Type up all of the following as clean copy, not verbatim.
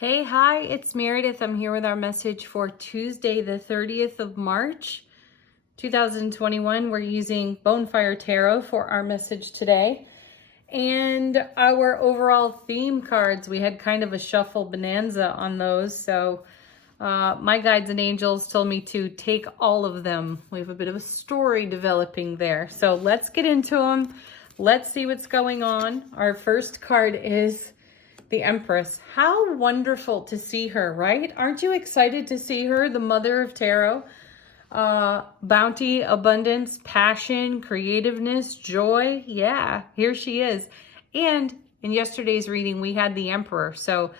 Hey, hi, it's Meredith. I'm here with our message for Tuesday, the 30th of March, 2021. We're using Bonefire Tarot for our message today. And our overall theme cards, we had kind of a shuffle bonanza on those. So my guides and angels told me to take all of them. We have a bit of a story developing there. So let's get into them. Let's see what's going on. Our first card is the Empress. How wonderful to see her, right? Aren't you excited to see her, the mother of tarot? Bounty, abundance, passion, creativeness, joy. Yeah, here she is. And in yesterday's reading, we had the Emperor. So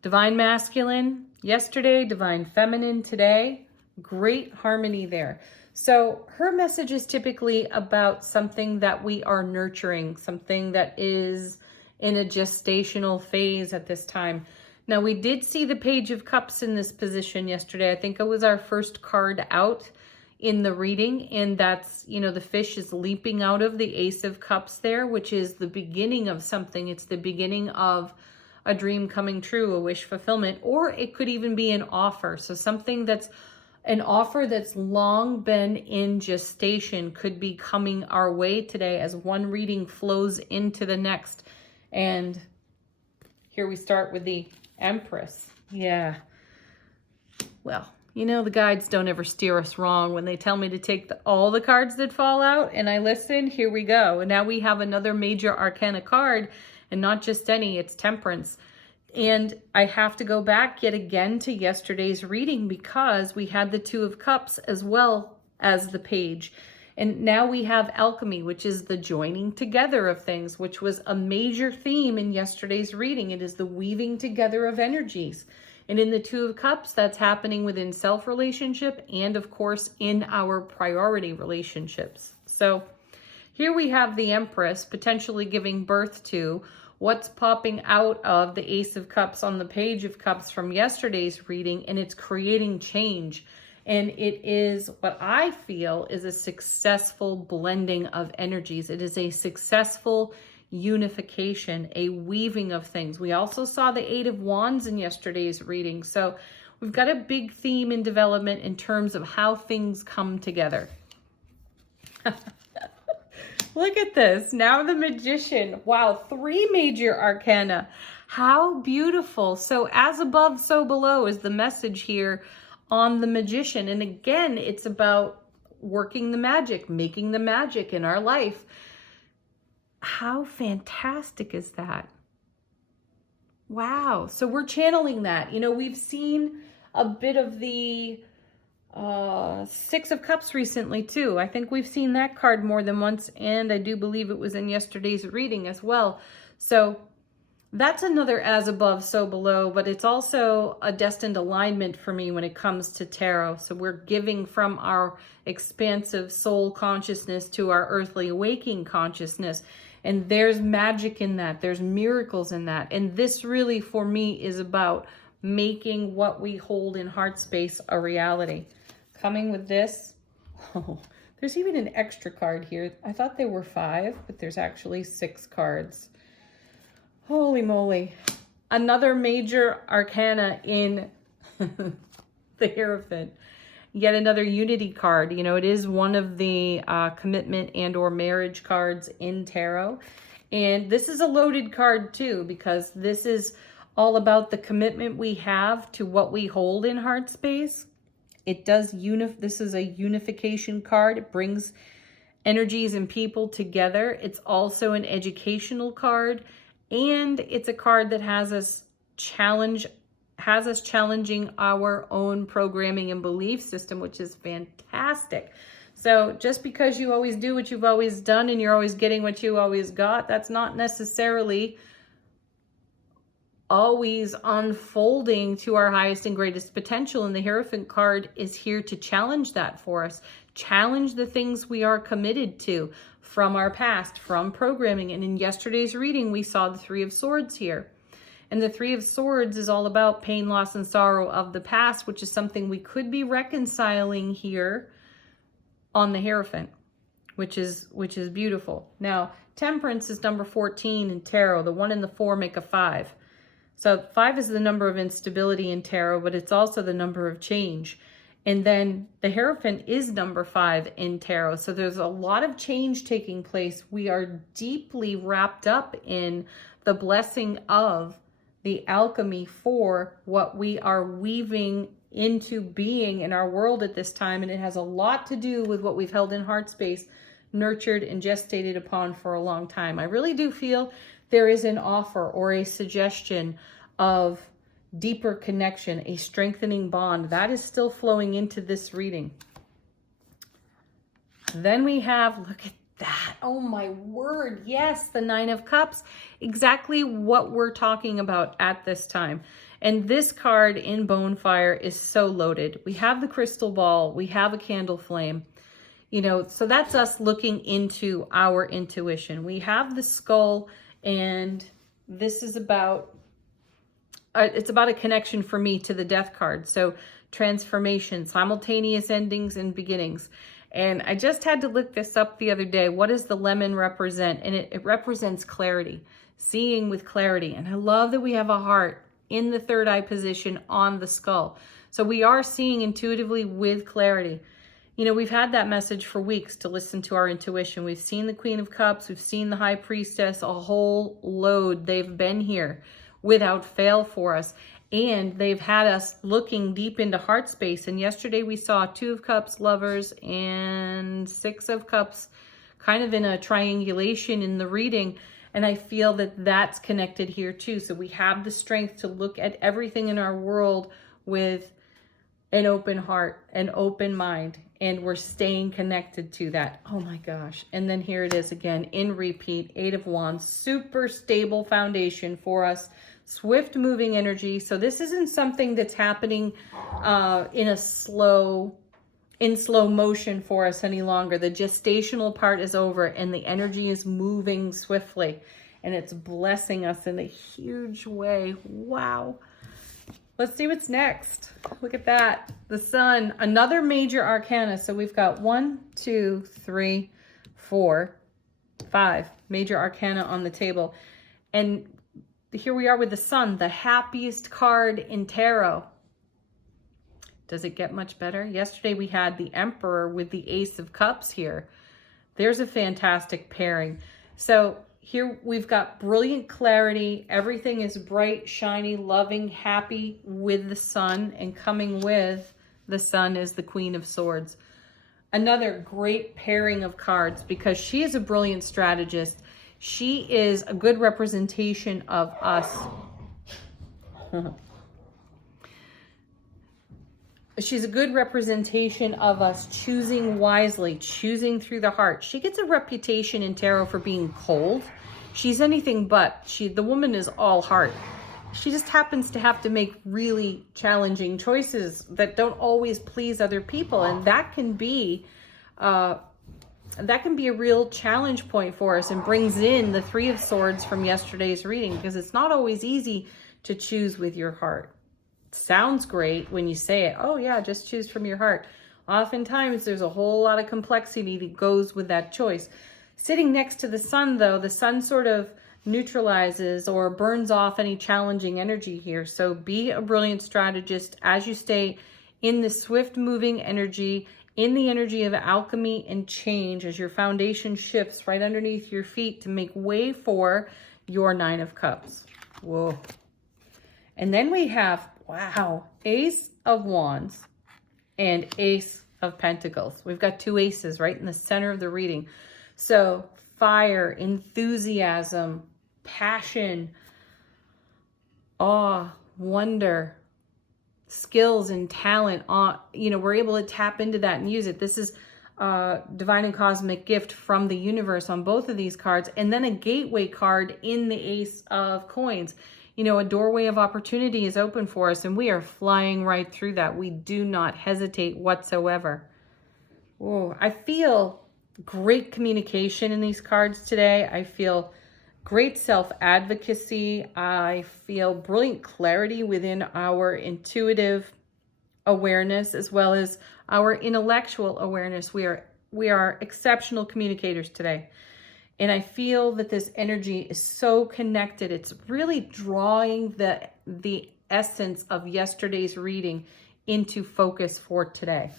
divine masculine yesterday, divine feminine today. Great harmony there. So her message is typically about something that we are nurturing, something that is in a gestational phase at this time. Now, we did see the Page of Cups in this position yesterday. I think it was our first card out in the reading, and that's, the fish is leaping out of the Ace of Cups there, which is the beginning of something. It's the beginning of a dream coming true, a wish fulfillment, or it could even be an offer. So something that's an offer that's long been in gestation could be coming our way today as one reading flows into the next. And here we start with the Empress. Yeah. Well, the guides don't ever steer us wrong when they tell me to take all the cards that fall out, and I listen. Here we go. And now we have another major arcana card, and not just any, it's Temperance. And I have to go back yet again to yesterday's reading because we had the Two of Cups as well as the Page. And now we have alchemy, which is the joining together of things, which was a major theme in yesterday's reading. It is the weaving together of energies. And in the Two of Cups, that's happening within self-relationship and, of course, in our priority relationships. So here we have the Empress potentially giving birth to what's popping out of the Ace of Cups on the Page of Cups from yesterday's reading, and it's creating change. And it is what I feel is a successful blending of energies. It is a successful unification, a weaving of things. We also saw the Eight of Wands in yesterday's reading. So we've got a big theme in development in terms of how things come together. Look at this. Now the Magician. Wow, 3 major arcana. How beautiful. So as above, so below is the message here on the Magician. And again, it's about working the magic, making the magic in our life. How fantastic is that? Wow. So we're channeling that. We've seen a bit of the Six of Cups recently too. I think we've seen that card more than once, and I do believe it was in yesterday's reading as well. So that's another as above, so below, but it's also a destined alignment for me when it comes to tarot. So we're giving from our expansive soul consciousness to our earthly awakening consciousness. And there's magic in that. There's miracles in that. And this really, for me, is about making what we hold in heart space a reality. Coming with this, oh, there's even an extra card here. I thought there were 5, but there's actually 6 cards. Holy moly. Another major arcana in the Hierophant. Yet another unity card. It is one of the commitment and or marriage cards in tarot. And this is a loaded card too, because this is all about the commitment we have to what we hold in heart space. It does this is a unification card. It brings energies and people together. It's also an educational card. And it's a card that has us challenging our own programming and belief system, which is fantastic. So just because you always do what you've always done and you're always getting what you always got, that's not necessarily always unfolding to our highest and greatest potential. And the Hierophant card is here to challenge that for us. Challenge the things we are committed to from our past, from programming. And in yesterday's reading, we saw the Three of Swords here. And the Three of Swords is all about pain, loss, and sorrow of the past, which is something we could be reconciling here on the Hierophant, which is beautiful. Now, Temperance is number 14 in tarot. The 1 and the 4 make a 5. So 5 is the number of instability in tarot, but it's also the number of change. And then the Hierophant is number 5 in tarot. So there's a lot of change taking place. We are deeply wrapped up in the blessing of the alchemy for what we are weaving into being in our world at this time. And it has a lot to do with what we've held in heart space, nurtured and gestated upon for a long time. I really do feel there is an offer or a suggestion of deeper connection, a strengthening bond that is still flowing into this reading. Then we have, look at that. Oh my word. Yes, the 9 of Cups. Exactly what we're talking about at this time. And this card in Bonefire is so loaded. We have the crystal ball. We have a candle flame. You know, so that's us looking into our intuition. We have the skull, and this is about, it's about a connection for me to the Death card. So transformation, simultaneous endings and beginnings. And I just had to look this up the other day. What does the lemon represent? And it represents clarity, seeing with clarity. And I love that we have a heart in the third eye position on the skull. So we are seeing intuitively with clarity. You know, we've had that message for weeks to listen to our intuition. We've seen the Queen of Cups. We've seen the High Priestess, a whole load. They've been here without fail for us. And they've had us looking deep into heart space. And yesterday we saw 2 of Cups, Lovers, and 6 of Cups kind of in a triangulation in the reading. And I feel that that's connected here too. So we have the strength to look at everything in our world with an open heart, an open mind, and we're staying connected to that. Oh my gosh. And then here it is again in repeat, 8 of Wands, super stable foundation for us, swift moving energy. So this isn't something that's happening in slow motion for us any longer. The gestational part is over and the energy is moving swiftly and it's blessing us in a huge way. Wow. Let's see what's next. Look at that. The Sun, another major arcana. So we've got 1, 2, 3, 4, 5 major arcana on the table. And here we are with the Sun, the happiest card in tarot. Does it get much better? Yesterday we had the Emperor with the Ace of Cups here. There's a fantastic pairing. So here we've got brilliant clarity. Everything is bright, shiny, loving, happy with the Sun, and coming with the Sun is the Queen of Swords. Another great pairing of cards because she is a brilliant strategist. She is a good representation of us. She's a good representation of us choosing wisely, choosing through the heart. She gets a reputation in tarot for being cold. She's anything but. The woman is all heart. She just happens to have to make really challenging choices that don't always please other people. And that can be a real challenge point for us and brings in the 3 of Swords from yesterday's reading because it's not always easy to choose with your heart. Sounds great when you say it. Oh yeah, just choose from your heart. Oftentimes there's a whole lot of complexity that goes with that choice. Sitting next to the Sun though, the Sun sort of neutralizes or burns off any challenging energy here. So be a brilliant strategist as you stay in the swift moving energy, in the energy of alchemy and change as your foundation shifts right underneath your feet to make way for your 9 of Cups. Whoa. And then we have, wow, Ace of Wands and Ace of Pentacles. We've got 2 aces right in the center of the reading. So fire, enthusiasm, passion, awe, wonder, skills and talent. We're able to tap into that and use it. This is divine and cosmic gift from the universe on both of these cards. And then a gateway card in the Ace of Coins. You know, a doorway of opportunity is open for us and we are flying right through that. We do not hesitate whatsoever. Whoa, I feel great communication in these cards today. I feel great self-advocacy. I feel brilliant clarity within our intuitive awareness as well as our intellectual awareness. We are exceptional communicators today. And I feel that this energy is so connected. It's really drawing the essence of yesterday's reading into focus for today.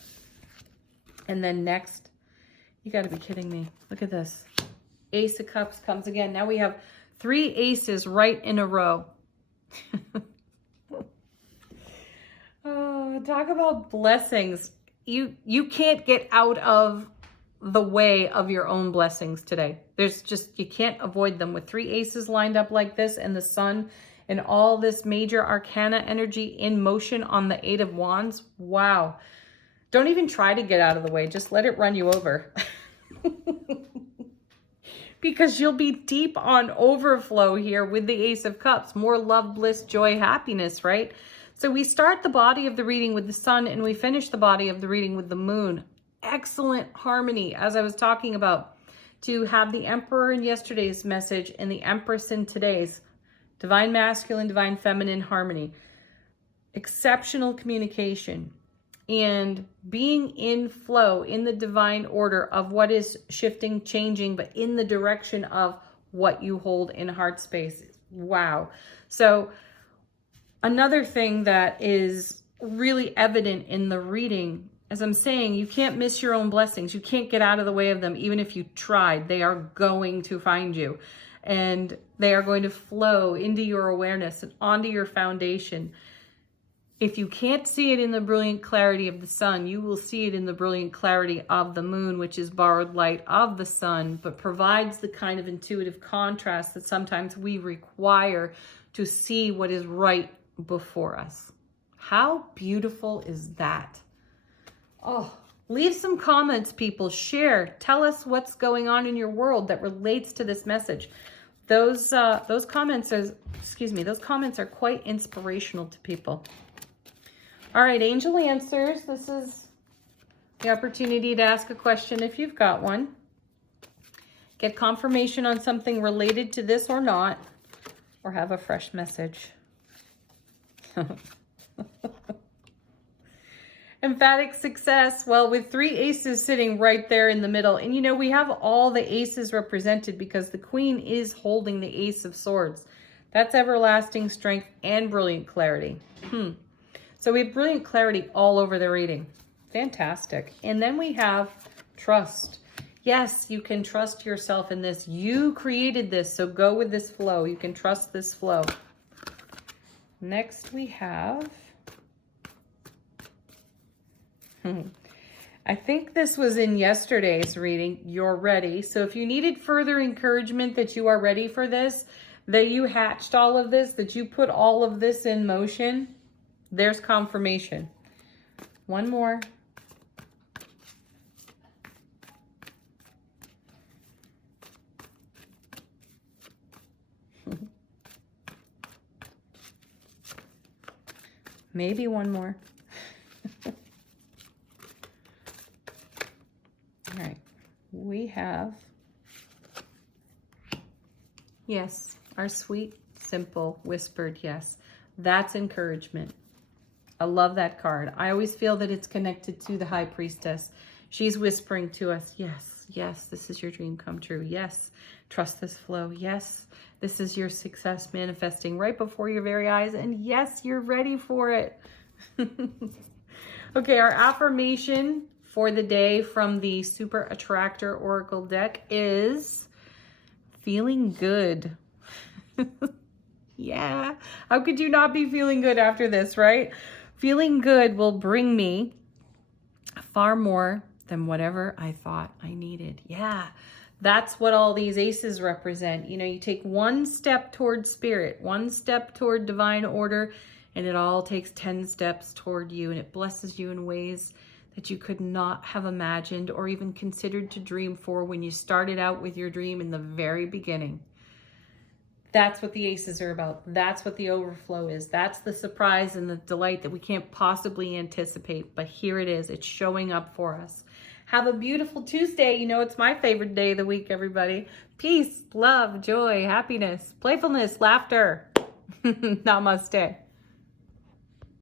And then next, you got to be kidding me. Look at this. Ace of Cups comes again. Now we have 3 aces right in a row. Oh, talk about blessings. You can't get out of the way of your own blessings today. You can't avoid them with 3 aces lined up like this and the sun and all this major arcana energy in motion on the 8 of Wands. Wow. Don't even try to get out of the way. Just let it run you over. Because you'll be deep on overflow here with the Ace of Cups. More love, bliss, joy, happiness, right? So we start the body of the reading with the sun and we finish the body of the reading with the moon. Excellent harmony, as I was talking about, to have the Emperor in yesterday's message and the Empress in today's. Divine masculine, divine feminine harmony. Exceptional communication. And being in flow, in the divine order of what is shifting, changing, but in the direction of what you hold in heart space. Wow. So another thing that is really evident in the reading, as I'm saying, you can't miss your own blessings. You can't get out of the way of them, even if you tried. They are going to find you. And they are going to flow into your awareness and onto your foundation. If you can't see it in the brilliant clarity of the sun, you will see it in the brilliant clarity of the moon, which is borrowed light of the sun, but provides the kind of intuitive contrast that sometimes we require to see what is right before us. How beautiful is that? Oh, leave some comments, people. Share. Tell us what's going on in your world that relates to this message. Those comments are quite inspirational to people. All right, angel answers. This is the opportunity to ask a question if you've got one. Get confirmation on something related to this or not, or have a fresh message. Emphatic success. Well, with 3 aces sitting right there in the middle. And you know, we have all the aces represented because the Queen is holding the Ace of Swords. That's everlasting strength and brilliant clarity. So we have brilliant clarity all over the reading. Fantastic. And then we have trust. Yes, you can trust yourself in this. You created this, so go with this flow. You can trust this flow. Next we have... I think this was in yesterday's reading. You're ready. So if you needed further encouragement that you are ready for this, that you hatched all of this, that you put all of this in motion, there's confirmation. One more. Maybe one more. All right, we have, yes, our sweet, simple, whispered yes. That's encouragement. I love that card. I always feel that it's connected to the High Priestess. She's whispering to us, yes, yes, this is your dream come true. Yes, trust this flow. Yes, this is your success manifesting right before your very eyes. And yes, you're ready for it. Okay, our affirmation for the day from the Super Attractor Oracle deck is feeling good. Yeah, how could you not be feeling good after this, right? Feeling good will bring me far more than whatever I thought I needed. Yeah, that's what all these aces represent. You know, you take one step toward spirit, one step toward divine order, and it all takes 10 steps toward you, and it blesses you in ways that you could not have imagined or even considered to dream for when you started out with your dream in the very beginning. That's what the aces are about. That's what the overflow is. That's the surprise and the delight that we can't possibly anticipate. But here it is. It's showing up for us. Have a beautiful Tuesday. You know, it's my favorite day of the week, everybody. Peace, love, joy, happiness, playfulness, laughter. Namaste.